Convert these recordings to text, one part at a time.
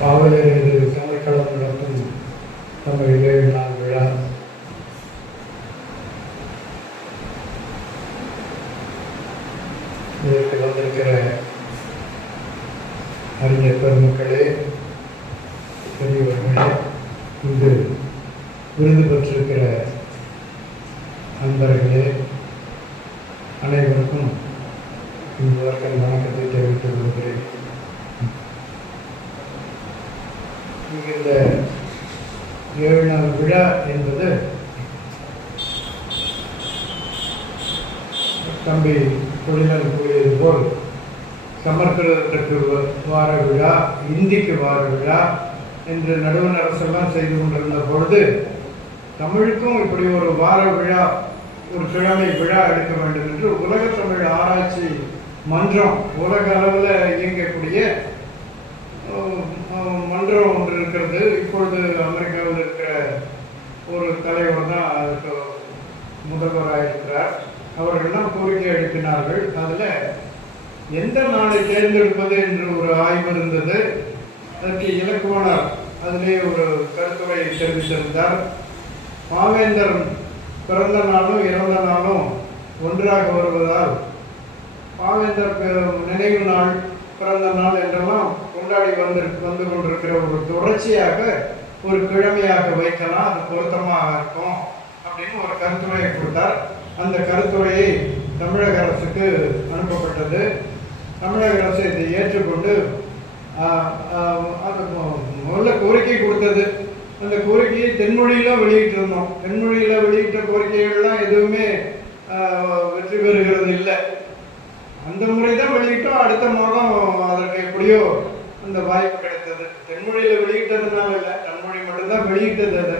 பாவலரது சமைக்களம் நடத்தும் தமிழ் 7 நாள் விழா இதற்கு வந்திருக்கிற அறிஞர் பெருமக்களே, பெரியவர்களே, இங்கு விருது பெற்றிருக்கிற நண்பர்களே, அனைவருக்கும் இவர்கள் வணக்கத்தை தெரிவித்துக் கொள்கிறேன். இந்த 7 நாள் விழா என்பது தம்பி தொழிலாளர் கூறியது போல் சமஸ்கிருதத்திற்கு வார விழா, இந்திக்கு வார விழா என்று நடுவண் அரசெல்லாம் செய்து கொண்டிருந்த பொழுது தமிழுக்கும் இப்படி ஒரு வார விழா, ஒரு கிழமை விழா எடுக்க வேண்டும் என்று உலக தமிழ் ஆராய்ச்சி மன்றம், உலக அளவில் இயங்கக்கூடிய மன்றம் ஒன்று இருக்கிறது. இப்பொழுது அமெரிக்காவில் இருக்கிற ஒரு தலைவர் தான் அதுக்கு முதல்வராக இருக்கிறார். அவர்கள்லாம் கோரிக்கை எழுப்பினார்கள். அதில் எந்த நாளை தேர்ந்தெடுப்பது என்று ஒரு ஆய்வு இருந்தது. அதற்கு இலக்குவனார் அதிலே ஒரு கருத்துரை தெரிவித்திருந்தார். பாவேந்தர் பிறந்த நாளும் இறந்த நாளும் ஒன்றாக வருவதால் பாவேந்தர் நினைவு நாள், பிறந்த நாள் என்றெல்லாம் கொண்டாடி வந்து கொண்டிருக்கிற ஒரு தொடர்ச்சியாக ஒரு கிழமையாக வைக்கலாம், அது பொருத்தமாக இருக்கும் அப்படின்னு ஒரு கருத்துரையை கொடுத்தார். அந்த கருத்துரையை தமிழக அரசுக்கு அனுப்பப்பட்டது. தமிழக அரசு இதை ஏற்றுக்கொண்டு அது முதல்ல கோரிக்கை கொடுத்தது. அந்த கோரிக்கையை தென்மொழியில வெளியிட்டிருந்தோம். தென்மொழியில வெளியிட்ட கோரிக்கைகள்லாம் எதுவுமே வெற்றி பெறுகிறது இல்லை. அந்த முறை தான் வெளியிட்டோம். அடுத்த மாதம் அதற்கு எப்படியோ அந்த வாய்ப்பு கிடைத்தது. தென்மொழியில் வெளியிட்டதுனால இல்லை, தன்மொழி மட்டும்தான் வெளியிட்டது. அது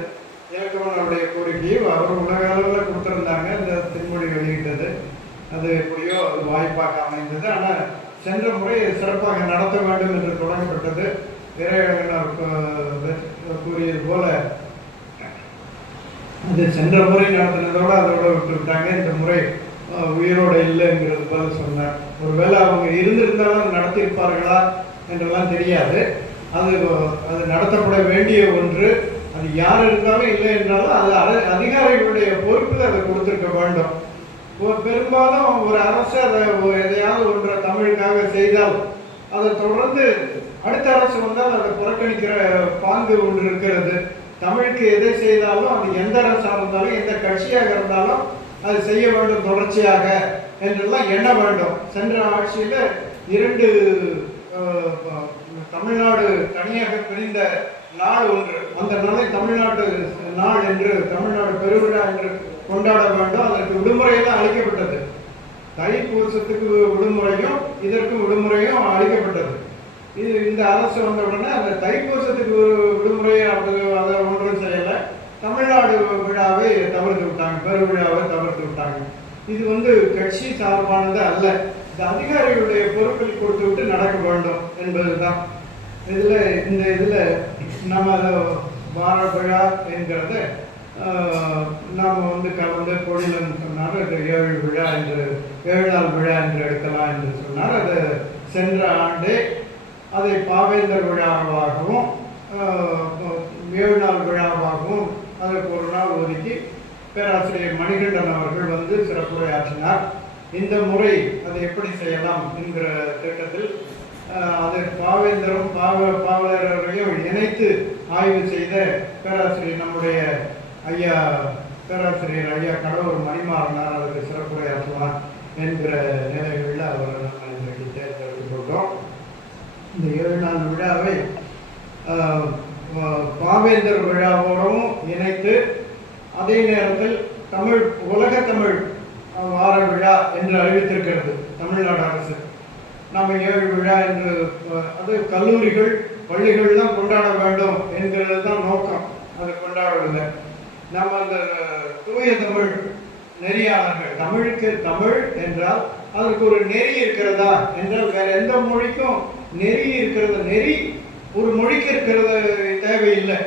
இலக்கவனுடைய கோரிக்கையை அவர் உலக அளவில் கொடுத்துருந்தாங்க. அந்த தென்மொழி வெளியிட்டது அது எப்படியோ அது வாய்ப்பாக அமைந்தது. ஆனால் சென்ற முறை சிறப்பாக நடத்த வேண்டும் என்று தொடங்கப்பட்டது. இறையழகனார் கூறியது போல அது சென்ற முறை நடத்தினதோடு அதோட விட்டுவிட்டாங்க. இந்த முறை உயிரோடு இல்லைங்கிறது பதில் சொன்னார். ஒருவேளை அவங்க இருந்திருந்தாலும் நடத்தியிருப்பார்களா என்றெல்லாம் தெரியாது. அது நடத்தப்பட வேண்டிய ஒன்று. அது யார் இருந்தாலும் இல்லை என்றாலும் அது அதிகாரிகளுடைய பொறுப்பில் அதை கொடுத்திருக்க வேண்டும். பெரும்பாலும் ஒரு அரசு அதை எதையாவது ஒன்றை தமிழுக்காக செய்தால் அதை தொடர்ந்து அடுத்த அரசு வந்தால் அதை புறக்கணிக்கிற பாங்கு ஒன்று இருக்கிறது. தமிழுக்கு எதை செய்தாலும் அது எந்த அரசாக இருந்தாலும் எந்த கட்சியாக இருந்தாலும் அது செய்ய வேண்டும் தொடர்ச்சியாக என்றெல்லாம் எண்ண வேண்டும். சென்ற ஆட்சியில் 2 தமிழ்நாடு தனியாக பிரிந்த நாள் ஒன்று, அந்த நாளை தமிழ்நாட்டு நாள் என்று, தமிழ்நாடு பெருவிழா என்று கொண்டாட வேண்டும். அதற்கு விடுமுறையெல்லாம் அளிக்கப்பட்டது. தைப்பூசத்துக்கு விடுமுறையும் இதற்கு விடுமுறையும் அளிக்கப்பட்டது. இந்த அரசு வந்த உடனே அந்த தைப்பூசத்துக்கு விடுமுறையை அதை ஒன்றும் செய்யலை. தமிழ்நாடு விழாவை தவிர்த்து விட்டாங்க, பெருவிழாவை தவிர்த்து விட்டாங்க. இது கட்சி சார்பானது அல்ல. இந்த அதிகாரிகளுடைய பொறுப்பில் கொடுத்து விட்டு நடக்க வேண்டும் என்பதுதான். இதில் நம்ம வார விழா என்கிறத நாம் கலந்து பொழிலன்னு சொன்னார். அது 7 விழா என்று 7 நாள் விழா என்று எடுக்கலாம் என்று சொன்னார். அது சென்ற ஆண்டே அதை பாவேந்தர் விழாவாகவும் 7 நாள் விழாவாகவும் அதற்கு ஒரு நாள் ஒதுக்கி பேராசிரியர் மணிகண்டன் அவர்கள் சிறப்புரை ஆற்றினார். இந்த முறை அதை எப்படி செய்யலாம் என்கிற திட்டத்தில் அதை பாவேந்தரும் பாவலரையும் இணைத்து ஆய்வு செய்த பேராசிரியர் நம்முடைய பேராசிரியர் ஐயா கடவுர் மணிமாறனார் அதற்கு சிறப்புரை ஆற்றுவார் என்கிற நிலைகளில் அவரை நம்ம இன்றைக்கு தேர்ந்தெடுத்துக் கொண்டோம். இந்த 7 நாள் விழாவை பாவேந்தர் விழாவோடவும் இணைத்து அதே நேரத்தில் உலக தமிழ் வார விழா என்று அறிவித்திருக்கிறது தமிழ்நாடு அரசு. நம்ம 7 விழா என்று அது கல்லூரிகள் பள்ளிகள்லாம் கொண்டாட வேண்டும் என்கிறது தான் நோக்கம். அது கொண்டாடுவதில்லை. நம்ம அந்த தூய தமிழ் நெறியாளர்கள், தமிழுக்கு தமிழ் என்றால் அதற்கு ஒரு நெறி இருக்கிறதா என்றால் வேற எந்த மொழிக்கும் நெறி இருக்கிறது. நெறி ஒரு மொழிக்கு இருக்கிறது தேவையில்லை.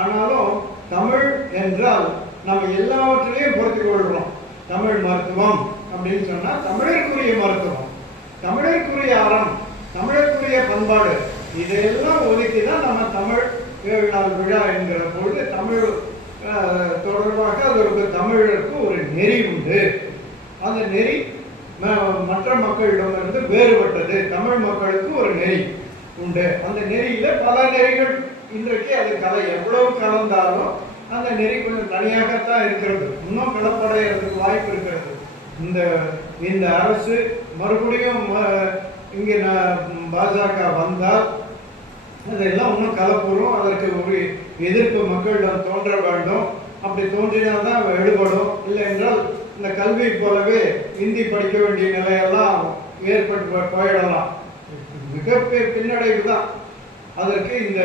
ஆனாலும் தமிழ் என்றால் நம்ம எல்லாவற்றிலையும் பொறுத்துக் கொள்கிறோம். தமிழ் மருத்துவம் அப்படின்னு சொன்னால் தமிழருக்குரிய மருத்துவம், தமிழருக்குரிய அறம், தமிழருக்குரிய பண்பாடு, இதையெல்லாம் ஒதுக்கி தான் நம்ம தமிழ் 7 நாள் விழா என்கிற பொழுது தமிழ் தொடர்பாக அதற்கு தமிழருக்கு ஒரு நெறி உண்டு. அந்த நெறி மற்ற மக்களிடமிருந்து வேறுபட்டது. தமிழ் மக்களுக்கு ஒரு நெறி உண்டு. அந்த நெறியில பல நெறிகள் இன்றைக்கு அது எவ்வளவு கலந்தாலும் அந்த நெறி கொஞ்சம் தனியாகத்தான் இருக்கிறது. இன்னும் கலப்படைகிறதுக்கு வாய்ப்பு இருக்கிறது. இந்த அரசு மறுபடியும் இங்கே பாஜக வந்தால் அதெல்லாம் இன்னும் கலப்புறும். அதற்கு ஒரு எதிர்ப்பு மக்களிடம் தோன்ற வேண்டும். அப்படி தோன்றினால்தான் எடுபடும். இல்லை என்றால் இந்த கல்வி போலவே ஹிந்தி படிக்க வேண்டிய நிலையெல்லாம் ஏற்பட்டு போயிடலாம். மிகப்பெரிய பின்னடைவு தான். அதற்கு இந்த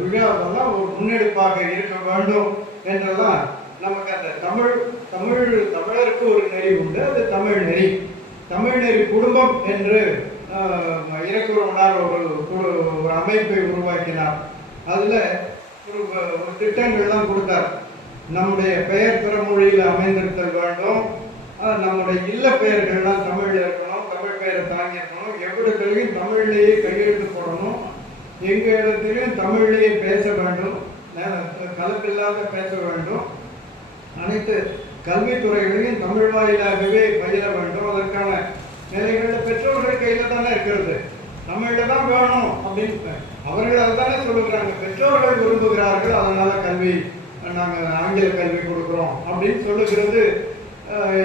விழாவெல்லாம் ஒரு முன்னெடுப்பாக இருக்க வேண்டும் என்றெல்லாம் நமக்கு அந்த தமிழருக்கு ஒரு நெறி உண்டு. அது தமிழ் நெறி. தமிழ் நெறி குடும்பம் என்று இலக்குறவனார் ஒரு அமைப்பை உருவாக்கினார். அதில் ஒரு திட்டங்கள்லாம் கொடுத்தார். நம்முடைய பெயர் பிறமொழியில் அமைந்திருத்தல் வேண்டும், நம்முடைய இல்ல பெயர்கள்லாம் தமிழில் இருக்கணும், தமிழ் பெயரை தாங்கி இருக்கணும், எவ்விடத்திலையும் தமிழ்லேயே கையெழுத்து போடணும், எங்க இடத்திலையும் தமிழ்லேயே பேச வேண்டும், கலப்பில்லாத பேச வேண்டும், அனைத்து கல்வித்துறைகளையும் தமிழ் வாயிலாகவே பயில வேண்டும். அதற்கான நிலைகளில் பெற்றோர்கள் கையில் தானே இருக்கிறது. தமிழில் தான் வேணும் அப்படின்னு அவர்கள் அதை தானே சொல்லுகிறாங்க. பெற்றோர்கள் விரும்புகிறார்கள், அதனால கல்வி நாங்கள் ஆங்கில கல்வி கொடுக்குறோம் அப்படின்னு சொல்லுகிறது.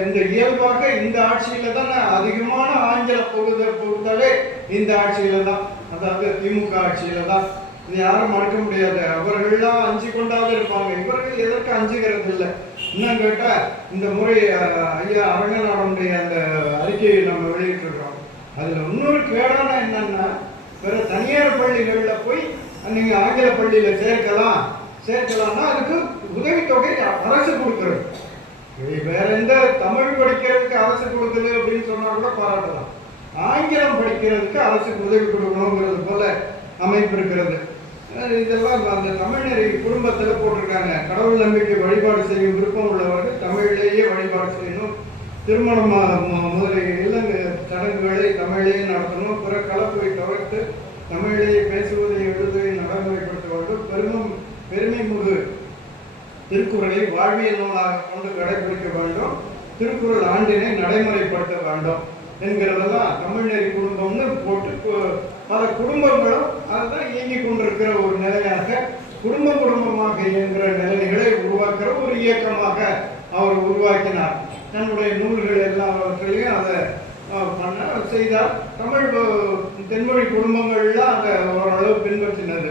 இந்த இயல்பாக இந்த ஆட்சியில தான் அதிகமான ஆங்கில புகுதலே இந்த ஆட்சியில தான், அதாவது திமுக ஆட்சியில தான். இது யாரும் மறக்க முடியாது. அவர்கள்லாம் அஞ்சு கொண்டாவது இருப்பாங்க. இவர்கள் எதற்கு அஞ்சுகிறது இல்லை. இன்னும் கேட்டா இந்த முறை ஐயா அரங்கநாடனுடைய அந்த அறிக்கையை நம்ம வெளியிட்டிருக்கிறோம். அதுல இன்னொரு கேடான என்னன்னா, வேற தனியார் பள்ளிகள்ல போய் நீங்க ஆங்கில பள்ளியில சேர்க்கலாம்னா அதுக்கு உதவித்தொகை அரசு கொடுக்கிறது. வேற எந்த தமிழ் படிக்கிறதுக்கு அரசு கொடுக்குது அப்படின்னு சொன்னா கூட பாராட்டலாம். ஆங்கிலம் படிக்கிறதுக்கு அரசுக்கு உதவி கொடுக்கணுங்கிறது போல அமைப்பு இருக்கிறது. இதெல்லாம் அந்த தமிழ் நெறி குடும்பத்தில் போட்டிருக்காங்க. கடவுள் நம்பிக்கை வழிபாடு செய்யும் விருப்பம் உள்ளவர்கள் தமிழிலேயே வழிபாடு செய்யணும், திருமணம் முதலிய சடங்குகளை தமிழிலேயே நடத்தணும், பிற கலப்பை தவிர்த்து தமிழிலேயே பேசுவதை எழுதுவதை நடைமுறைப்படுத்த வேண்டும், பெருமைமிகு திருக்குறளை வாழ்வியல் நூலாக கொண்டு கடைபிடிக்க வேண்டும், திருக்குறள் ஆண்டினை நடைமுறைப்படுத்த வேண்டும் என்கிறதெல்லாம் தமிழ் நெறி குடும்பம்னு போட்டு பல குடும்பங்களும் அதுதான் இயங்கிக் கொண்டிருக்கிற ஒரு நிலையாக, குடும்பமாக இயங்குகிற நிலைகளை உருவாக்குற ஒரு இயக்கமாக அவர் உருவாக்கினார். தன்னுடைய நூல்கள் எல்லாவற்றிலையும் அதை பண்ண செய்தார். தமிழ் தென்மொழி குடும்பங்கள்லாம் அதை ஓரளவு பின்பற்றினது.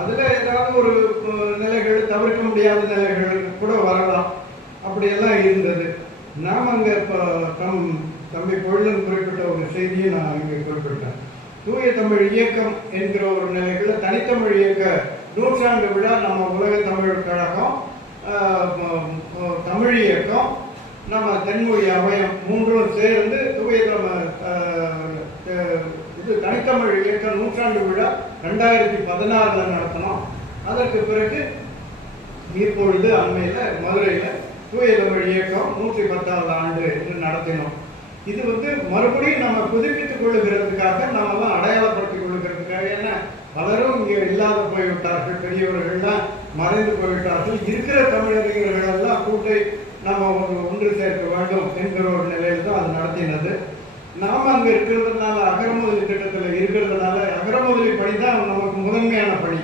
அதில் ஏதாவது ஒரு நிலைகள், தவிர்க்க முடியாத நிலைகள் கூட வரலாம், அப்படியெல்லாம் இருந்தது. நாம் அங்கே இப்போ தம்பி பொழுதன் குறிப்பிட்ட ஒரு செய்தியை நான் இங்கே குறிப்பிட்டேன். தூய தமிழ் இயக்கம் என்கிற ஒரு நிலைகளில் தனித்தமிழ் இயக்க 100ஆண்டு விழா நம்ம உலக தமிழ் கழகம், தமிழ் இயக்கம், நம்ம தென்மொழி அவையம் மூன்றும் சேர்ந்து தூய இது தனித்தமிழ் இயக்கம் 100ஆண்டு விழா 2016 நடத்தினோம். அதற்கு பிறகு இப்பொழுது அண்மையில் மதுரையில் தூய தமிழ் இயக்கம் 110வது ஆண்டு என்று நடத்தினோம். இது மறுபடியும் நம்ம புதுப்பித்துக் கொள்ளுகிறதுக்காக, நம்மெல்லாம் அடையாளப்படுத்திக் கொள்ளுகிறதுக்காக. ஏன்னா பலரும் இங்கே இல்லாத போய்விட்டார்கள், பெரியவர்கள்லாம் மறைந்து போய்விட்டார்கள். இருக்கிற தமிழறிஞர்கள் எல்லாம் கூட்டை நம்ம ஒன்று சேர்க்க வேண்டும் என்கிற ஒரு நிலையில் தான் அது நடத்தினது. நாம் அங்கே இருக்கிறதுனால, அகரமுதலி திட்டத்தில் இருக்கிறதுனால, அகரமுதலி பணி தான் நமக்கு முதன்மையான பணி.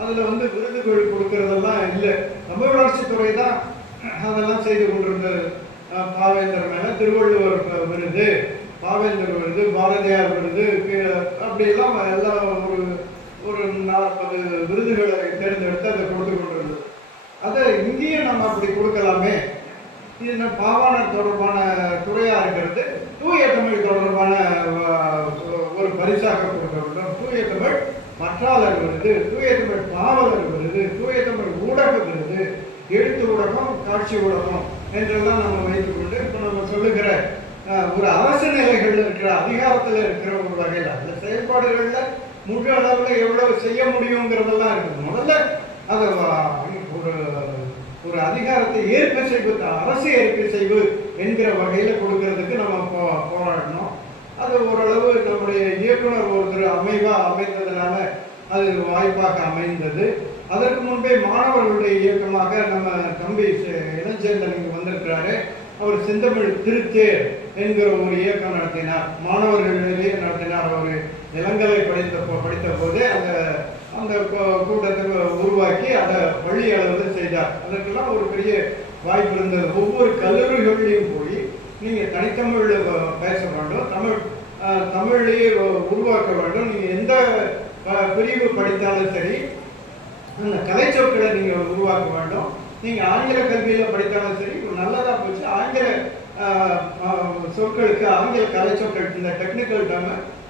அதில் விருதுகள் கொடுக்கறதெல்லாம் இல்லை. தமிழ் வளர்ச்சித்துறை தான் அதெல்லாம் செய்து கொண்டிருந்தது. பாவேந்தர் மேலே திருவள்ளுவர் விருது, பாவேந்தர் விருது, பாரதியார் விருது, அப்படியெல்லாம் எல்லாம் ஒரு 40 விருதுகளை தேர்ந்தெடுத்து அதை கொடுத்து கொண்டிருந்தது. அதை இங்கேயும் நம்ம அப்படி கொடுக்கலாமே. இது என்ன பாவாணர் தொடர்பான துறையாக இருக்கிறது, தூய தமிழ் தொடர்பான ஒரு பரிசாக கொடுக்க வேண்டும். தூய தமிழ் பற்றாளர் விருது, தூய தமிழ் பாவலர் விருது, தூய தமிழ் ஊடக விருது, எழுத்து ஊடகம், காட்சி ஊடகம் என்றெல்லாம் நம்ம வைத்துக்கொண்டு இப்போ நம்ம சொல்லுகிற ஒரு அரசு நிலைகளில் இருக்கிற, அதிகாரத்தில் இருக்கிற ஒரு வகையில் அந்த செயல்பாடுகளில் முழு அளவில் எவ்வளவு செய்ய முடியுங்கிறதெல்லாம் இருக்குது. முதல்ல அதை ஒரு ஒரு அதிகாரத்தை ஏற்ப செய்வது, அரசு ஏற்ப செய்வு என்கிற வகையில் கொடுக்கறதுக்கு நம்ம போராடணும். அது ஓரளவு நம்முடைய இயக்குனர் ஒருத்தர் அமைந்ததுனால அது வாய்ப்பாக அமைந்தது. அதற்கு முன்பே மாணவர்களுடைய இயக்கமாக நம்ம தம்பி இளஞ்சேந்தன் இங்கு வந்திருக்கிறாரு. அவர் செந்தமிழ் திருத்தேர் என்கிற ஒரு இயக்கம் நடத்தினார், மாணவர்களிடையே நடத்தினார். அவர் இளங்கலை படித்த போதே அந்த கூட்டத்தை உருவாக்கி அதை பள்ளி அளவில் செய்தார். அதற்கெல்லாம் ஒரு பெரிய வாய்ப்பு இருந்தது. ஒவ்வொரு கல்லூரிகளிலையும் போய் நீங்கள் தனித்தமிழில் பேச வேண்டும், தமிழையே உருவாக்க வேண்டும். நீங்கள் எந்த பிரிவு படித்தாலும் சரி அந்த கலைச்சொற்களை நீங்கள் உருவாக்க வேண்டும். நீங்கள் ஆங்கில கல்வியில் படித்தாலும் சரி, நல்லதாக போச்சு. ஆங்கில சொற்களுக்கு ஆங்கில கலைச்சொற்கள், இந்த டெக்னிக்கல்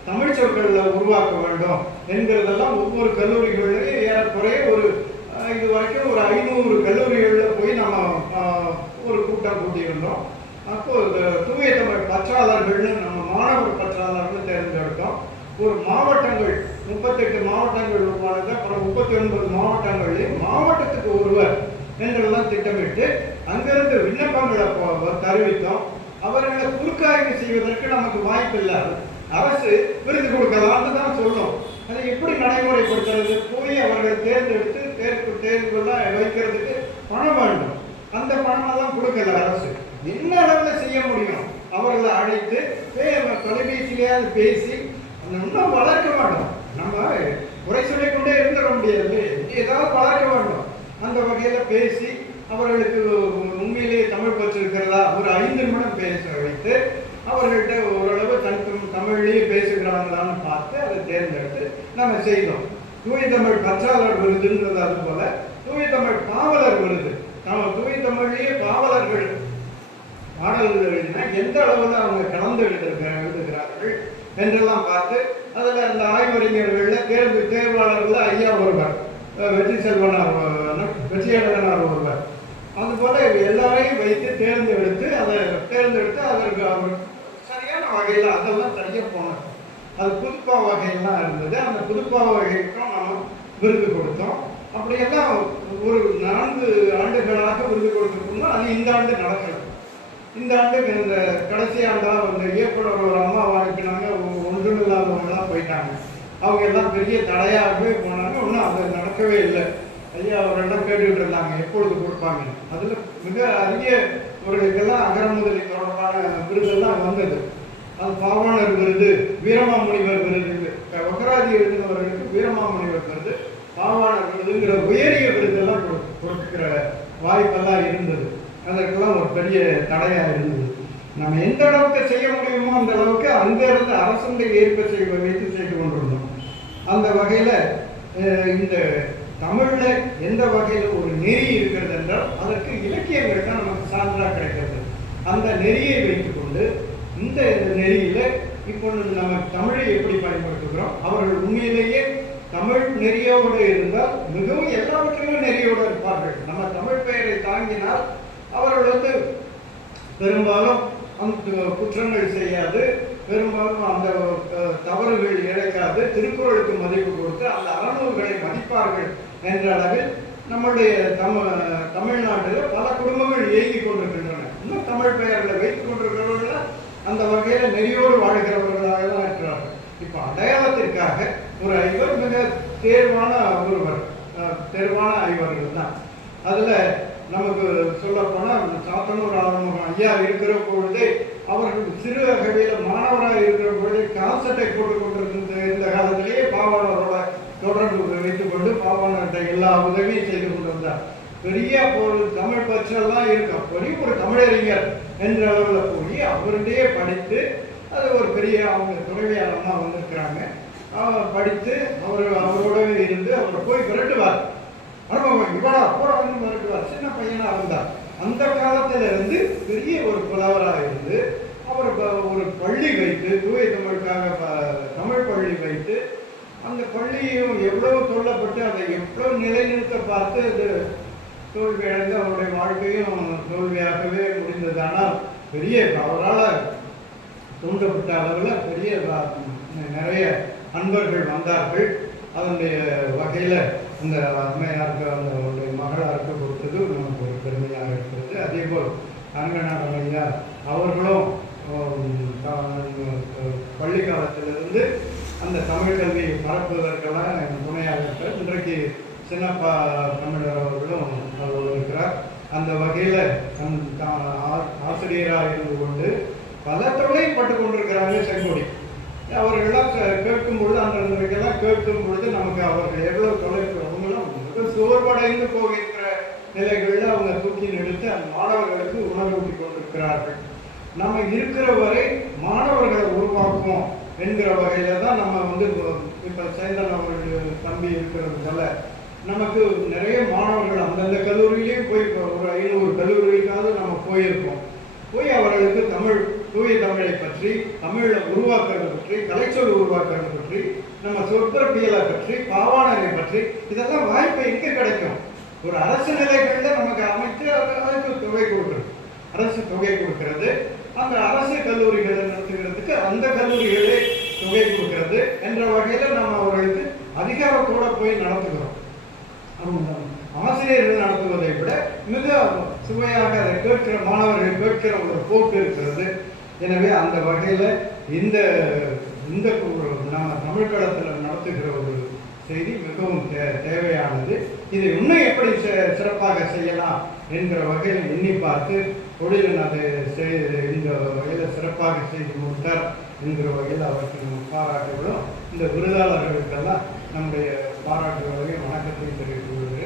தமிழ் சொற்களில் உருவாக்க வேண்டும் என்கிறதெல்லாம் ஒவ்வொரு கல்லூரிகளிலேயே ஏறக்குறைய இது வரைக்கும் ஒரு 500 கல்லூரிகளில் போய் நம்ம ஒரு கூட்டம் கூட்டியிருந்தோம். அப்போது தூய தமிழ் பற்றாளர்கள்னு நம்ம மாணவர் பற்றாளர்கள் தேர்ந்தெடுத்தோம். ஒரு மாவட்டங்கள் 38 மாவட்டங்கள் உருவானது. அப்புறம் 39 மாவட்டங்களில் மாவட்டத்துக்கு ஒருவர் என்றெல்லாம் திட்டமிட்டு அங்கிருந்து விண்ணப்பங்களை தெரிவித்தோம். அவர்களை குறுக்காய்வு செய்வதற்கு நமக்கு வாய்ப்பு இல்லாது அரசு விருது கொடுக்கலாம்னு தான் சொன்னோம். அதை எப்படி நடைமுறைப்படுத்துறது? போய் அவர்கள் தேர்ந்தெடுத்து தேர்வுகள்லாம் வைக்கிறதுக்கு பணம் வேண்டும். அந்த பணமெல்லாம் கொடுக்கல அரசு. என்ன அளவில் செய்ய முடியும்? அவர்களை அழைத்து தொலைபேசியிலேயாவது பேசி இன்னும் வளர்க்க வேண்டும். நம்ம குறை சொல்லிக்கொண்டே இருந்துட முடியாது, ஏதாவது வளர்க்க வேண்டும். அந்த வகையில் பேசி அவர்களுக்கு உண்மையிலேயே தமிழ் பற்று இருக்கிறதா ஒரு 5 நிமிடம் பேச வைத்து அவர்கள்ட்ட ஓரளவு தமிழ்லேயே பேசுகிறாங்களான்னு பார்த்து அதை தேர்ந்தெடுத்து நம்ம செய்தோம். தூய தமிழ் பற்றாளர் விருதுன்றது. அதுபோல தூய தமிழ் பாவலர் விருது. தூய தமிழ்லேயே பாவலர்கள் பாடல்கள் எழுதினா எந்த அளவில் அவங்க கலந்து எழுதுகிறார்கள் என்றெல்லாம் பார்த்து அதில் அந்த ஆய்வறிஞர்களில் தேர்வாளர்கள் ஐயா ஒருவர், வெற்றியாளர் ஒருவர், அதுபோல எல்லாரையும் வைத்து தேர்ந்தெடுத்து அதற்கு அவர் சரியான வகையில் அதெல்லாம் சரியாக போனது. அது புதுப்பா வகையெல்லாம் இருந்தது. அந்த புதுப்பா வகைக்கும் நம்ம விருது கொடுத்தோம். அப்படியெல்லாம் ஒரு 4 ஆண்டுகளாக விருது கொடுத்துருக்கோம்னா அது இந்த ஆண்டு நடக்கிறது. இந்த ஆண்டுக்கு இந்த கடைசி ஆண்டாக வந்து இயக்குனர் ஒரு அம்மாவை அனுப்பினாங்க. ஒன்றும் இல்லாதவங்களாம் போயிட்டாங்க. அவங்க எல்லாம் பெரிய தடையாகவே போனாங்க. ஒன்றும் அது நடக்கவே இல்லை. ஐயா அவரெல்லாம் கேட்டுக்கிட்டு இருந்தாங்க எப்பொழுது கொடுப்பாங்க. அதில் மிக அரியவர்களுக்கெல்லாம் அகரமுதலி தொடர்பான விருதெல்லாம் வந்தது. அது பாவாணர் விருது, வீரமாமுனிவர் விருது, வக்கராதி எழுதினவர்களுக்கு வீரமாமுனிவர் விருது, பாவாணர் விருதுங்கிற உயரிய விருதெல்லாம் கொடுக்குற வாய்ப்பெல்லாம் இருந்தது. அதற்கெல்லாம் ஒரு பெரிய தடையாக இருந்தது. நம்ம எந்த அளவுக்கு செய்ய முடியுமோ அந்த அளவுக்கு அங்கிருந்து அரசுடைய ஏற்ப வைத்து செய்து கொண்டிருந்தோம். அந்த வகையில் இந்த தமிழில் எந்த வகையில் ஒரு நெறி இருக்கிறது என்றால் அதற்கு இலக்கியங்கள் தான் நமக்கு சான்றாக கிடைக்கிறது. அந்த நெறியை வைத்துக்கொண்டு இந்த நெறியில் இப்பொழுது நம்ம தமிழை எப்படி பயன்படுத்துகிறோம்? அவர்கள் உண்மையிலேயே தமிழ் நெறியோடு இருந்தால் மிகவும் எல்லாவற்றிலும் நெறியோடு இருப்பார்கள். நம்ம தமிழ் பெயரை தாங்கினால் அவர்கள் பெரும்பாலும் அந்த குற்றங்கள் செய்யாது, பெரும்பாலும் அந்த தவறுகள் இழைக்காது, திருக்குறளுக்கு மதிப்பு கொடுத்து அந்த அறநூல்களை மதிப்பார்கள் என்ற அளவில் நம்முடைய தமிழ்நாட்டில் பல குடும்பங்கள் இயங்கி கொண்டிருக்கின்றன. இன்னும் தமிழ் பெயர்களை வைத்துக் கொண்டிருக்கிறவர்கள் அந்த வகையில் நெறியோடு வாழ்கிறவர்களாக தான் இருக்கிறார்கள். இப்போ அடையாளத்திற்காக ஒரு ஐவர் மிக தேர்வான ஐவர்கள் தான். அதில் நமக்கு சொல்லப்போனால் சாத்தனூர் ஆறுமுகம் ஐயா இருக்கிற பொழுதே அவர்கள் சிறு வகையில் மாணவராக இருக்கிற பொழுதே காசட்டை போட்டுக் கொண்டிருந்த இந்த காலத்திலேயே பாவாணரோட தொடர்பு வைத்துக் கொண்டு பாவாணர்கிட்ட எல்லா உதவியும் செய்து கொண்டிருந்தார். பெரிய ஒரு தமிழ் பற்றெல்லாம் இருக்கும். பெரிய ஒரு தமிழறிஞர் என்ற அளவில் போய் அவருடைய படித்து அது ஒரு பெரிய அவங்க துணைவியாளமாக வந்திருக்கிறாங்க. படித்து அவரோடவே இருந்து அவரை போய் விரட்டுவார். இவனா போறான்னு மிரட்டுவார். சின்ன பையனா இருந்தார். அந்த காலத்துல இருந்து பெரிய ஒரு புலவராக இருந்து அவர் ஒரு பள்ளி வைத்து தூய தமிழுக்காக தமிழ் பள்ளி வைத்து அந்த பள்ளியும் எவ்வளவு சொல்லப்பட்டு அதை எவ்வளவு நிலைநிறுத்த பார்த்து அது தோல்வி அடைந்து அவருடைய வாழ்க்கையும் தோல்வியாகவே முடிந்தது. ஆனால் பெரிய அவரால் தூண்டப்பட்ட அளவில் பெரிய நிறைய அன்பர்கள் வந்தார்கள். அதனுடைய வகையில் அந்த அம்மையாருக்கு அந்த மகளாருக்கு கொடுத்தது நமக்கு ஒரு அந்த வகையில் ஆசிரியராக இருந்து கொண்டு பல தொழில்பட்டு கொண்டிருக்கிறாங்க செங்கோடி. அவர்களெல்லாம் கேட்கும் பொழுது அன்றைக்கெல்லாம் கேட்கும் பொழுது நமக்கு அவர்கள் எவ்வளோ தொலைப்பு, அவங்களாம் மிக சோர்வடைந்து போகின்ற நிலைகளில் அவங்க தூக்கி எடுத்து அந்த மாணவர்களுக்கு உணர்வூட்டி கொண்டிருக்கிறார்கள். நம்ம இருக்கிற வரை மாணவர்களை உருவாக்குவோம் என்கிற வகையில தான் நம்ம வந்து இப்போ சேந்தன் அவர்கள் தம்பி இருக்கிறதுனால நமக்கு நிறைய மாணவர்கள் அந்தந்த கல்லூரியிலேயும் போய் ஒரு 500 கல்லூரிகளுக்காவது நம்ம போயிருக்கோம். போய் அவர்களுக்கு தமிழ், தூய தமிழை பற்றி, தமிழை உருவாக்குறது பற்றி, கலைச்சொல் உருவாக்குறது பற்றி, நம்ம சொற்பியலை பற்றி, பாவாணரை பற்றி, இதெல்லாம் வாய்ப்பு எங்கே கிடைக்கும்? ஒரு அரசு நிலைகளில் நமக்கு அமைத்து அதுக்கு தொகை கொடுக்குறது, அரசு தொகை கொடுக்கிறது. அந்த அரசு கல்லூரிகளை நடத்துகிறதுக்கு அந்த கல்லூரிகளே தொகை கொடுக்கிறது என்ற வகையில் நம்ம அவர்களுக்கு அதிகாரத்தோடு போய் நடத்துகிறோம். ஆசிரியர்கள் நடத்துவதை விட மிக சுவையாக அதை கேட்கிற மாணவர்கள் கேட்கிற ஒரு போக்கு இருக்கிறது. எனவே அந்த வகையில் இந்த இந்த நம்ம தமிழ்கடத்தில் நடத்துகிற ஒரு செய்தி மிகவும் தேவையானது. இதை இன்னும் எப்படி சிறப்பாக செய்யலாம் என்கிற வகையில் எண்ணி பார்த்து தொழிலன் அதை இந்த வகையில் சிறப்பாக செய்து முடித்தார் என்கிற வகையில் அவருக்கு நம்ம பாராட்டுகளும், இந்த விருதாளர்களுக்கெல்லாம் நம்முடைய பாராட்டுகளையும் வணக்கத்தையும் தெரிவித்துக் கொள்கிறேன்.